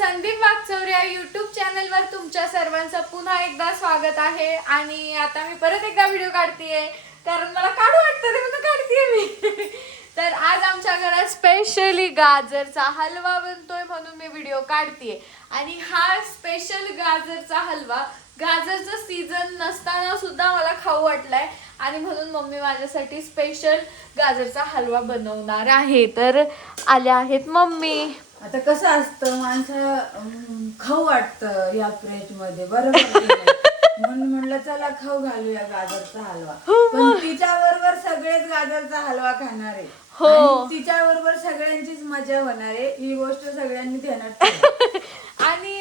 संदीप वागचौरे या यूट्यूब चॅनलवर तुमच्या सर्वांचं पुन्हा एकदा स्वागत आहे. आणि आता मी परत एकदा व्हिडिओ काढतेय कारण मला काढू वाटतं ते म्हणून काढतेय मी. तर आज आमच्या घरात स्पेशली गाजरचा हलवा बनतोय म्हणून मी व्हिडिओ काढतेय. आणि हा स्पेशल गाजरचा हलवा गाजरचा सीझन नसताना सुद्धा मला खाऊ वाटलाय आणि म्हणून मम्मी माझ्यासाठी स्पेशल गाजरचा हलवा बनवणार आहे. तर आल्या आहेत मम्मी. आता कसं असतं माणसं खाऊ वाटतं या फ्रेश मध्ये बरोबर म्हणून म्हणलं चला खाऊ घालूया गाजरचा हलवा. पण तिच्या बरोबर सगळेच गाजरचा हलवा खाणार आहे. तिच्या बरोबर सगळ्यांचीच मजा होणार आहे ही गोष्ट सगळ्यांनी ध्यानात ठेवा. आणि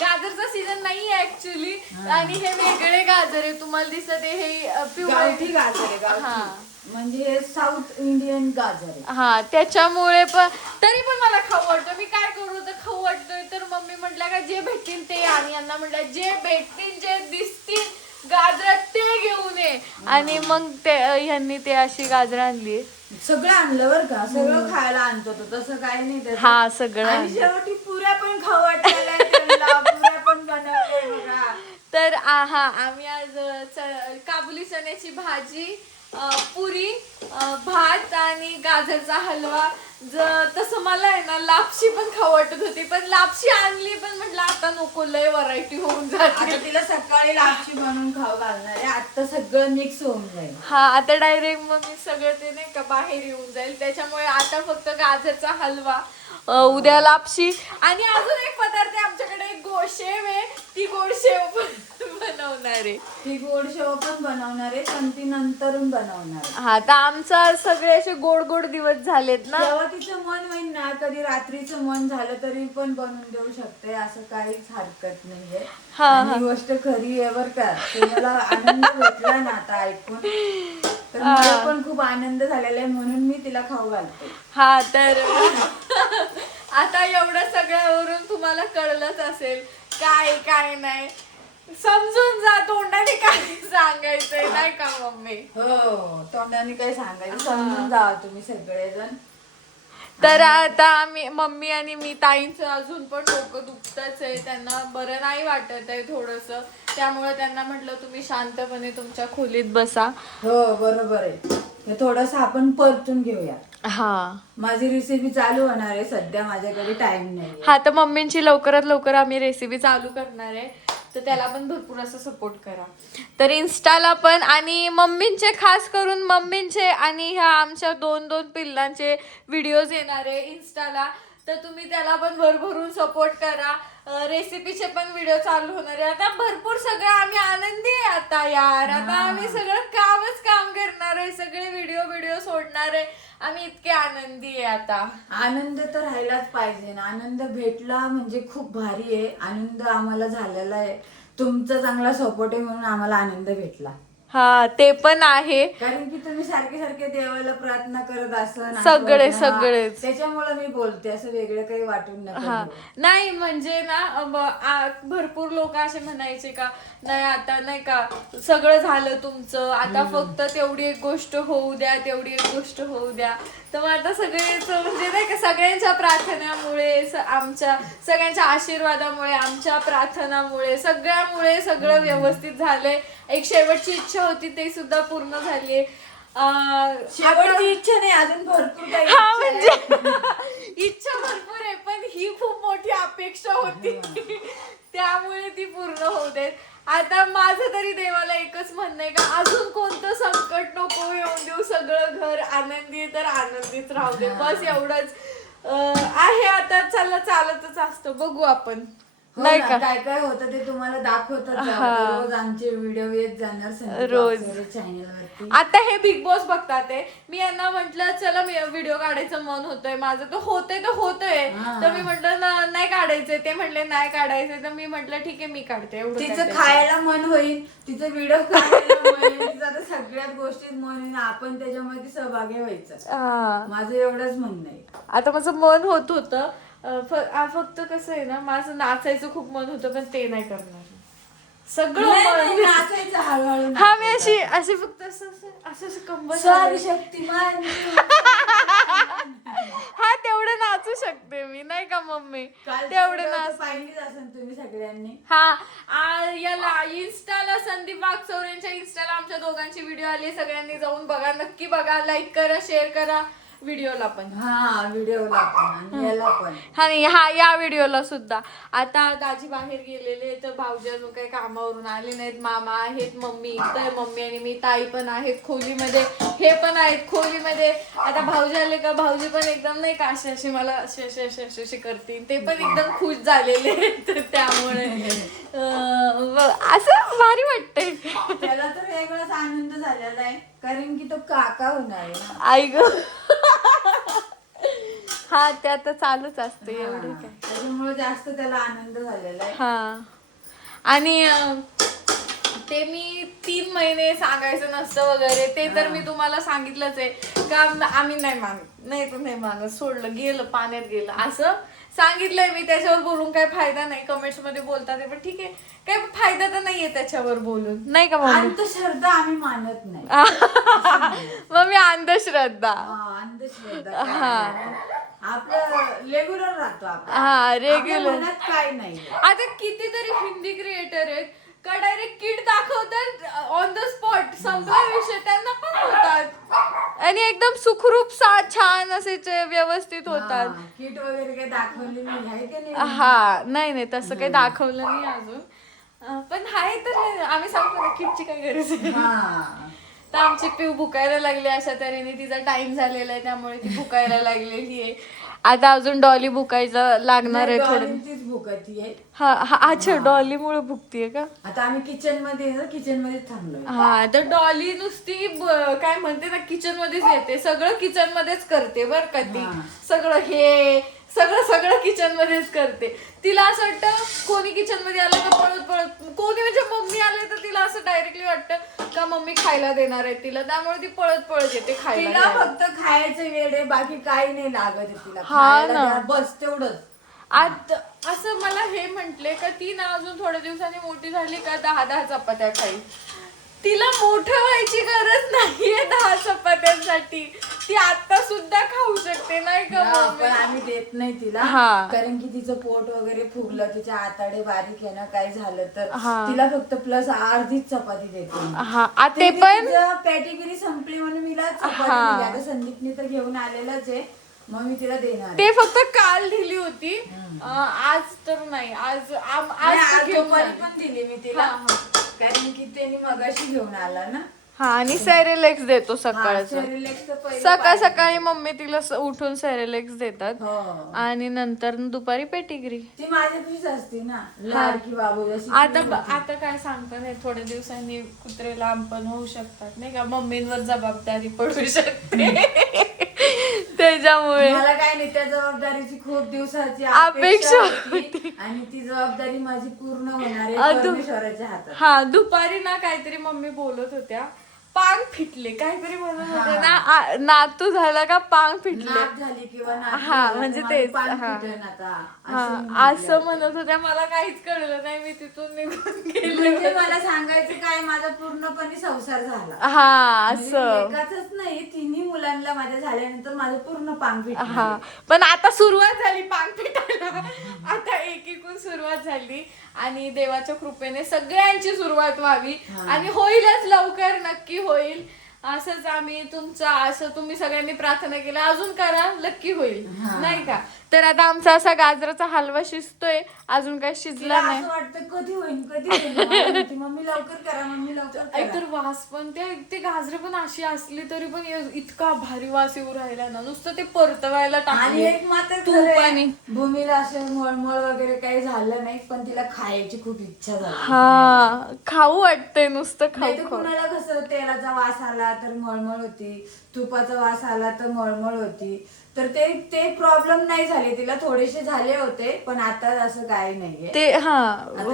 गाजरचा सीझन नाही आहे ऍक्च्युली. आणि हे वेगळे गाजर आहे तुम्हाला दिसत आहे हे गावठी गाजर आहे गावठी. म्हणजे साऊथ इंडियन गाजर आहे. हा त्याच्यामुळे पण तरी पण मला खाऊ वाटतं. मी काय करू तर खाऊ वाटतोय तर मम्मी म्हटलं का जे भेटतील ते आणि यांना म्हटलं जे भेटतील जे दिसतील गाजर ते घेऊन ये. आणि मग ते ह्यांनी ते अशी गाजर आणली. सगळं आणलं बरं का सगळं खायला आणतो तो तसं काही नाही. हा सगळं आणि शेवटी पुऱ्या पण खाऊ वाटायला पुऱ्या पण बनवल्या बघा. तर आम्ही आज काबुली चण्याची भाजी पुरी भात आणि गाजरचा हलवा. तसं मला आहे ना लापशी पण खाऊ वाटत होती पण लापशी आणली पण म्हटलं आता नको लय व्हरायटी होऊन जाते. तिला सकाळी लापशी बनवून खाऊ घालणार आहे. आता सगळं मिक्स होऊन जाईल. हा आता डायरेक्ट मग मी सगळं ते नाही का बाहेर येऊन जाईल त्याच्यामुळे आता फक्त गाजरचा हलवा उद्या लापशी. आणि अजून एक पदार्थ आहे आमच्याकडे गोडशेव आहे. ती गोडशेव पण बनवणार आहे. ती गोडशेव पण बनवणार आहे पण ती नंतरून बनवणार आहे. हा तर आमचा सगळे असे गोड गोड दिवस झालेत ना. जेव्हा तिचं मन होईल ना कधी रात्रीचं मन झालं तरी पण बनवून देऊ शकते असं काहीच हरकत नाहीये. ही गोष्ट खरी आहे बर का. तुम्हाला आनंद भेटला ना आता ऐकून तर मला पण खूप आनंद झालेला आहे म्हणून मी तिला खाऊ घालते. हा तर आता एवढं सगळ्यावरून तुम्हाला कळलंच असेल काय काय नाही. समजून जा तोंडाने काय सांगायचंय नाही का मम्मी. हो तोंडाने काय सांगायचं समजून जा तुम्ही सगळेजण. तर आता आम्ही मम्मी आणि मी ताईंचं अजून पण डोकं दुखतच आहे. त्यांना बरं नाही वाटत आहे थोडस त्यामुळे त्यांना म्हटलं तुम्ही शांतपणे तुमच्या खोलीत बसा. हो बरोबर आहे. थोडस आपण परतून घेऊया. हा माझी रेसिपी चालू होणार आहे सध्या माझ्याकडे टाइम नाही. हा तर मम्मींची लवकरात लवकर आम्ही रेसिपी चालू करणार आहे तर त्याला पण भरपूर असं सपोर्ट करा. तर इन्स्टाला पण आणि मम्मींचे खास करून मम्मींचे आणि ह्या आमच्या दोन पिल्लांचे व्हिडिओज येणार आहे इन्स्टाला तर तुम्ही त्याला पण भरभरून सपोर्ट करा. रेसिपीचे पण व्हिडिओ चालू होणार आहे. आता भरपूर सगळं आम्ही आनंदी आहे आता यार. आता आम्ही सगळं काम करणार आहे. सगळे व्हिडिओ सोडणार आहे. आम्ही इतके आनंदी आहे आता. आनंद तर राहायलाच पाहिजे ना. आनंद भेटला म्हणजे खूप भारी आहे. आनंद आम्हाला झालेला आहे. तुमचा चांगला सपोर्ट आहे म्हणून आम्हाला आनंद भेटला. हा ते पण आहे कारण की तुम्ही सारखे देवाला प्रार्थना करत असं सगळेच त्याच्यामुळे मी बोलते असं वेगळं काही वाटून नका. नाही म्हणजे ना भरपूर लोक असे म्हणायचे का नाही आता नाही का सगळं झालं तुमचं आता फक्त तेवढी एक गोष्ट होऊ द्या तेवढी एक गोष्ट होऊ द्या. तर मग आता सगळेच म्हणजे नाही का सगळ्यांच्या प्रार्थनामुळे आमच्या सगळ्यांच्या आशीर्वादामुळे आमच्या प्रार्थनामुळे सगळ्यामुळे सगळं व्यवस्थित झालंय. एक शेवटची इच्छा होती ते सुद्धा पूर्ण झाली. शेवटची इच्छा नाही अजून भरपूर काही इच्छा भरपूर आहे पण ही खूप मोठी अपेक्षा होती त्यामुळे ती पूर्ण होऊ देत. आता माझं तरी देवाला एकच म्हणणं आहे का अजून कोणतं संकट नको येऊन देऊ. सगळं घर आनंदी तर आनंदीच राहू दे बस एवढंच आहे. आता चला चालतच असतं बघू आपण नाही का काय काय होतं ते तुम्हाला दाखवतात. रोज आमचे व्हिडिओ येत जाणार रोज चॅनलवरती. आता हे बिग बॉस बघतात मी यांना म्हटलं चला मी व्हिडिओ काढायचं मन होतंय माझं तर होतंय तर मी म्हटलं नाही काढायचंय. ते म्हटले नाही काढायचंय तर मी म्हटलं ठीक आहे मी काढते. तिचं खायला मन होईल तिचं व्हिडिओ काढायला मन होईल तिचं आता सगळ्याच गोष्टीत मन होईल आपण त्याच्यामध्ये सहभागी व्हायचं. माझं एवढंच म्हणणं आहे. आता माझं मन होतं फक्त कसं आहे ना माझं नाचायचं खूप मन होतं पण ते नाही करणार. सगळं नाचायचं हळूहळू. हा मी अशी फक्त असं कंबर शक्तिमान हा तेवढं नाचू शकते मी नाही का मम्मी, काल तेवढं नाच. पाहिलीच असेल तुम्ही सगळ्यांनी. हा याला इन्स्टाला संदीप वागचौरेंच्या इन्स्टाला आमच्या दोघांची व्हिडिओ आली, सगळ्यांनी जाऊन बघा, नक्की बघा, लाईक करा, शेअर करा व्हिडिओला पण. हा व्हिडिओला पण आणि याला पण. आणि या व्हिडिओला सुद्धा. आता दाजी बाहेर गेलेले तर भाऊजी अजून काही कामावरून आले नाहीत, मामा आहेत, मम्मी तर मम्मी आणि मी, ताई पण आहेत खोलीमध्ये, हे पण आहेत खोलीमध्ये. आता भाऊजी आले का भाऊजी पण एकदम नाही का अशी मला अशी करतील, ते पण एकदम खुश झालेले तर त्यामुळे असं भारी वाटतंय. त्याला तर वेगळाच आनंद झालेला आहे, कारण की तो काका होणार आहे ना. आई ग. हा ते आता चालूच असते एवढे काय, त्याच्यामुळे जास्त त्याला आनंद झालेला आहे. हा. आणि ते मी 3 महिने सांगायचं नसतं वगैरे, ते तर मी तुम्हाला सांगितलंच आहे का आम्ही नाही मानत, नाही तू नाही मानत, सोडलं गेलं पाण्यात गेलं असं सांगितलंय मी. त्याच्यावर बोलून काही फायदा नाही, कमेंट्स मध्ये बोलतात पण ठीक आहे, काही फायदा तर नाहीये त्याच्यावर बोलून नाही का मम्मी. अंधश्रद्धा आम्ही मानत नाही. मम्मी अंधश्रद्धा. अंधश्रद्धा आपलं रेग्युलर राहतो आपण. हा रेग्युलर. मनात काय नाही. आता कितीतरी हिंदी क्रिएटर आहेत का डायरेक्ट किट दाखवतात ऑन द स्पॉट, संपला विषय, त्यांना पण होतात आणि एकदम सुखरूप छान असे व्यवस्थित होतात. किट वगैरे काही दाखवली नाही की नाही. हा नाही तसं काही दाखवलं नाही अजून, पण आहे तर आम्ही सांगतो ना किटची काय गरज आहे. तर आमची पिऊ भुकायला लागली अशा तऱ्हेने, तिचा टाइम झालेला आहे त्यामुळे ती भुकायला लागलेली आहे. आता अजून डॉली भुकायचं लागणार आहे थोडं. हा अच्छा डॉलीमुळे भुकतीये का. आता आम्ही किचन मध्ये थांबलोय. हा तर डॉली नुसती काय म्हणते ना किचन मध्येच येते, सगळं किचन मध्येच करते बर का ती, सगळं हे सगळं किचन मध्येच करते. तिला असं वाटतं कोणी किचन मध्ये आलं का पळत कोणी म्हणजे मम्मी आले तर तिला असं डायरेक्टली वाटतं का मम्मी खायला देणार आहे तिला, त्यामुळे ती पळत येते खायला. तिला फक्त खायचं वेळ आहे, बाकी काही नाही लागत तिला. खायला बस तेवढंच. आता असं मला हे म्हंटले का ती ना अजून थोड्या दिवसांनी मोठी झाली का 10 चपात्या खाईल. तिला मोठं व्हायची गरज नाहीये 10 चपात्यांसाठी, ती आता सुद्धा खाऊ शकते नाही का. पण आम्ही देत नाही तिला, कारण की तिचं पोट वगैरे फुगलं, तिच्या आताडे बारीक आहे ना, काही झालं तर तिला फक्त प्लस अर्धीच चपाती देते. ते पण पॅटेगरी संपली म्हणून तिला चपाती. आता संदीपने तर घेऊन आलेलाच आहे, मग मी तिला देणार. ते फक्त काल दिली होती, आज तर नाही. आज पण दिली मी तिला, कारण की त्यांनी मगाशी घेऊन आला ना. हा आणि सॅरेलेक्स देतो सकाळी मम्मी तिला उठून सॅरेलेक्स देतात आणि नंतर दुपारी पेटिग्री. ती माझ्यापाशीच असते ना, लाडकी बाबू. आता काय सांगता नाही, थोड्या दिवसांनी कुत्रे लांब पण होऊ शकतात नाही का, मम्मींवर जबाबदारी पडू शकते त्याच्यामुळे. मला काय नाही, त्या जबाबदारीची खूप दिवसाची अपेक्षा होती आणि ती जबाबदारी माझी पूर्ण होणार आहे परमेश्वराच्या हातात. हा दुपारी ना काहीतरी मम्मी बोलत होत्या, पांग फिटले काहीतरी म्हणत होते ना, नातू झाला का पांग फिटले झाली किंवा म्हणजे तेच असं म्हणत होत्या. मला काहीच कळलं नाही, मी तिथून निघून गेले. म्हणजे मला सांगायचं काय, माझा पूर्णपणे संसार झाला. हा असं एकाच नाही, 3 मुलांना माझ्या झाल्यानंतर माझं पूर्ण पांग फिटलं. हा पण आता सुरुवात झाली पांग फिटायला, आता एकीकडून सुरुवात झाली आणि देवाच्या कृपेने सगळ्यांची सुरुवात व्हावी आणि होईलच लवकर, नक्की होईल. असंच आम्ही असं तुम्ही सगळ्यांनी प्रार्थना केली, अजून करा, नक्की होईल नाही का. तर आता आमचा असा गाजराचा हलवा शिजतोय, अजून काही शिजला नाही. असं वाटतं कधी होईल मम्मी लवकर करा, मम्मी लवकर. एकतर वास पण ते गाजरं पण अशी असली तरी पण इतका भारी वास येऊ राहिला ना, नुसतं ते परतवायला आणि एक मात्र तूप आणि भूमीला असं मळमळ वगैरे काही झालं नाही, पण तिला खायची खूप इच्छा झाली. हा खाऊ वाटतंय नुसतं खाऊ. कुणाला कसं तेलाचा वास आला तर मळमळ होती, तुपाचा वास आला तर मळमळ होती, तर ते प्रॉब्लेम नाही झाले तिला. थोडेसे झाले होते पण आता असं काही नाहीये ते.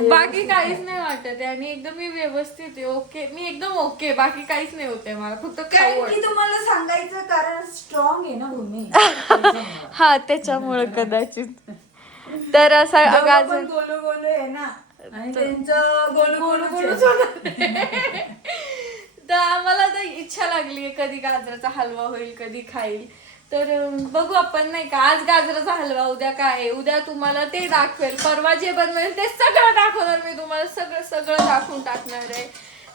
बाकी काहीच नाही वाटत आणि एकदम मी व्यवस्थित आहे, ओके, मी एकदम ओके, बाकी काहीच नाही होते मला, फक्त की तुम्हाला सांगायचं कारण स्ट्रॉंग आहे ना भूमी. हा त्याच्यामुळे कदाचित. तर असा गाजर गोलू गोलू आहे ना, आणि त्यांचं गोलू गोलू तर आम्हाला तर इच्छा लागली कधी गाजराचा हलवा होईल, कधी खाईल. तर बघू आपण नाही का, आज गाजराचा हलवा, उद्या काय आहे, उद्या तुम्हाला ते दाखवेल, परवा जे बनवेल ते सगळं दाखवणार मी तुम्हाला, सगळं सगळं दाखवून टाकणार आहे.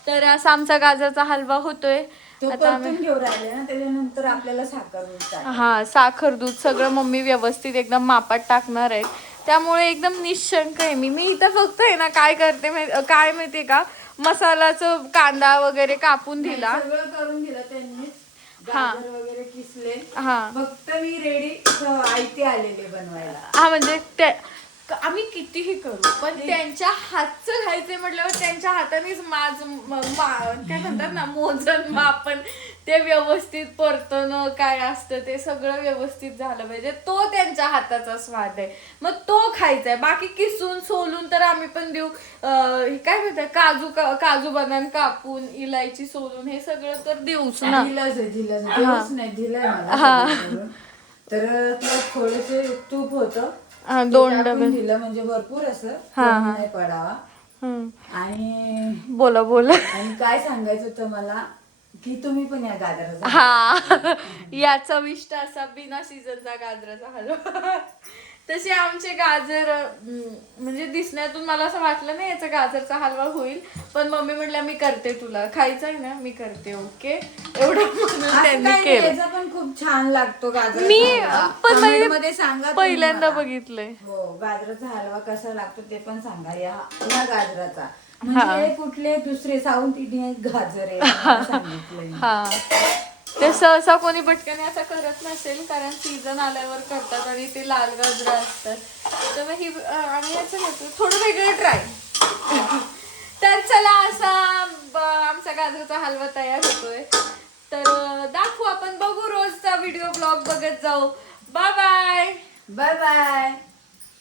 तर असा आमचा गाजराचा हलवा होतोय. तो आता आम्ही परतून घेऊन राहिले ना, त्याच्यानंतर आपल्याला साखर दूध टाकायचं. हा, साखर दूध सगळं मम्मी व्यवस्थित एकदम मापात टाकणार आहे. त्यामुळे एकदम निशंक आहे मी इथं फक्त आहे ना काय करते काय माहितीये का, मसालाचं कांदा वगैरे कापून दिला, सगळं करून दिलं त्यांनी, हा. गाजर वगैरे किसले, हा फक्त मी रेडी आयते आलेले बनवायला. हा, म्हणजे आम्ही कितीही करू पण त्यांच्या हातचं खायचंय म्हटल्यावर त्यांच्या हातानेच काय म्हणतात ना, मोजन मापन ते व्यवस्थित परतणं काय असतं ते सगळं व्यवस्थित झालं पाहिजे. तो त्यांच्या हाताचा स्वाद आहे, मग तो खायचा आहे. बाकी किसून सोलून तर आम्ही पण देऊ, काय म्हणतात काजू बदाम कापून इलायची सोलून हे सगळं तर देऊच ना. दिलंय मला करून. तर त्यात थोडेसे तूप होतं, 2 डबे दिलं म्हणजे भरपूर असं नाही पडावा. आणि बोला आणि काय सांगायचं होतं मला, की तुम्ही पण या गाजराचा हा याचा विष्ट असा बिना सीझनचा गाजराचा हलवा. तसे आमचे गाजर म्हणजे दिसण्यातून मला असं वाटलं नाही याचा गाजरचा हलवा होईल, पण मम्मी म्हटल्या मी करते, तुला खायचं आहे ना मी करते, ओके एवढं म्हणून त्यांनी केलं. याचा पण खूप छान लागतो गाजराचा मी हलवा. पण Comment मध्ये सांगा तुम्ही पहिल्यांदा मला. बघितलंय. हो, गाजराचा हलवा कसा लागतो ते पण सांगा या गाजराचा. म्हणजे कुठले दुसरे साऊथ इंडियन गाजर आहे सांगितलंय. हा, ते सहसा कोणी पटकन असं करत नसेल, कारण सीझन आल्यावर करतात आणि ते लाल गाजर असतात. तर मग ही आम्ही याचं घेतो थोडं वेगळं ट्राय. तर चला, असा आमचा गाजराचा हलवा तयार होतोय. तर दाखवू आपण, बघू रोजचा व्हिडिओ ब्लॉग बघत जाऊ. Bye bye. Bye bye.